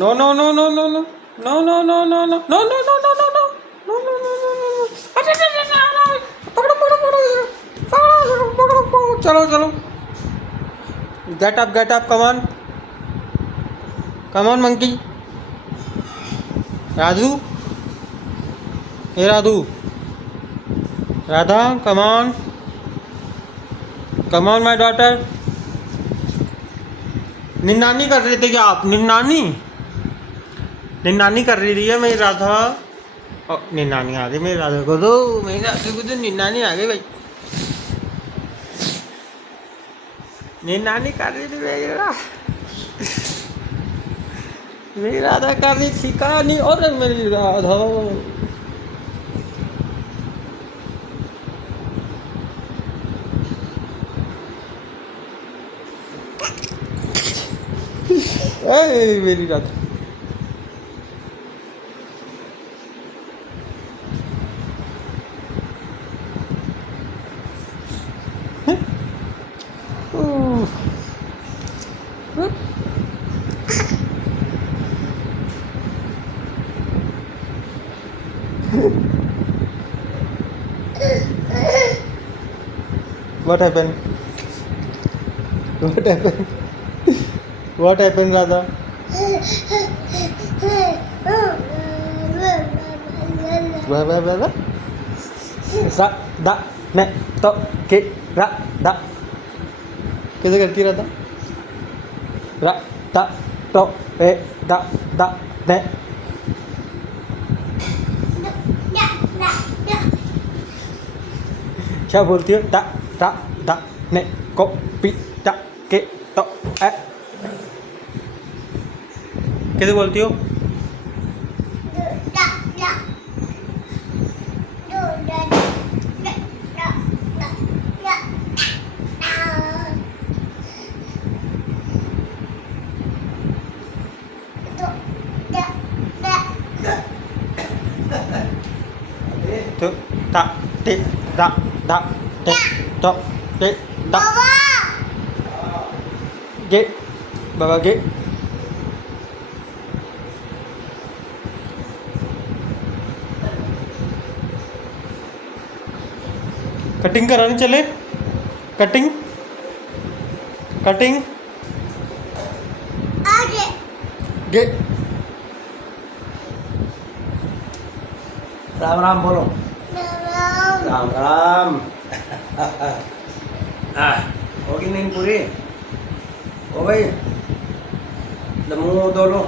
No no no no no no no no no no no no no no no no no no पकड़ो पकड़ो पकड़ो पकड़ो चलो चलो get up come on monkey Radhu ए Radhu Radha come on my daughter निन्नानी कर रही थी क्या आप निन्नानी कर रही है मेरी राधा निन्नानी आ गई मेरी राधा को दो मेरी राधा को तो निन्नानी आ गई भाई निन्नानी कर रही थी मेरी राधा कर रही थी कहानी और मेरी राधा मेरी Radha What happened? What happened? What happened, Radha? Blah blah blah blah. Ra da ne to ke ra da. कैसे करती राधा? रा da to e da da ne. क्या बोलती हो? दा दा दा ने को पी दा के तो ए कैसे बोलती हो? तो ता ते दा दा ते तो ते दा गे बाबा गे कटिंग कराने चले कटिंग आगे गे राम राम बोलो राम राम होगी नींद पूरी हो गई मुँह धो लो